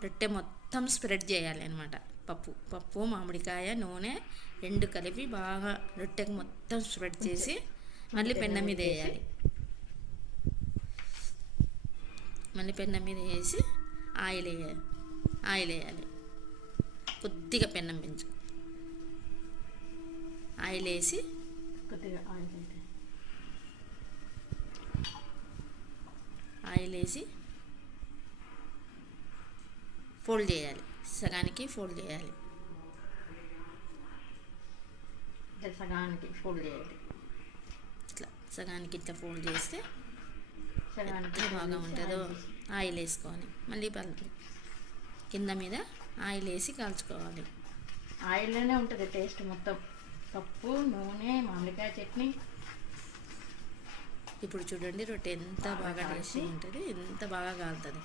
రొట్టె మొత్తం స్ప్రెడ్ చేయాలి అనమాట పప్పు పప్పు మామిడికాయ నూనె రెండు కలిపి బాగా రొట్టెకి మొత్తం స్ప్రెడ్ చేసి మళ్ళీ పెన్న మీద వేయాలి. మళ్ళీ పెన్న మీద వేసి ఆయిల్ వేయాలి. ఆయిల్ వేయాలి. కొద్దిగా పెన్నం పెంచు. ఆయిల్ వేసి కొద్దిగా ఆయిల్ ఆయిల్ వేసి ఫోల్డ్ చేయాలి. సగానికి ఫోల్డ్ చేయాలి. ఇట్లా సగానికి ఫోల్డ్ చేయాలి. ఇట్లా సగానికి ఇట్లా ఫోల్డ్ చేస్తే సగానికి ఎంత బాగా ఉంటుందో ఆయిల్ వేసి. ఆయిల్ వేసుకోవాలి. మళ్ళీ పల్లి కింద మీద ఆయిల్ వేసి కాల్చుకోవాలి. ఆయిల్లోనే ఉంటుంది టేస్ట్ మొత్తం. పప్పు నూనె మామిడికాయ చట్నీ. ఇప్పుడు చూడండి రొట్టె ఎంత బాగా టేస్టీ ఉంటుంది ఎంత బాగా కాలుతుంది.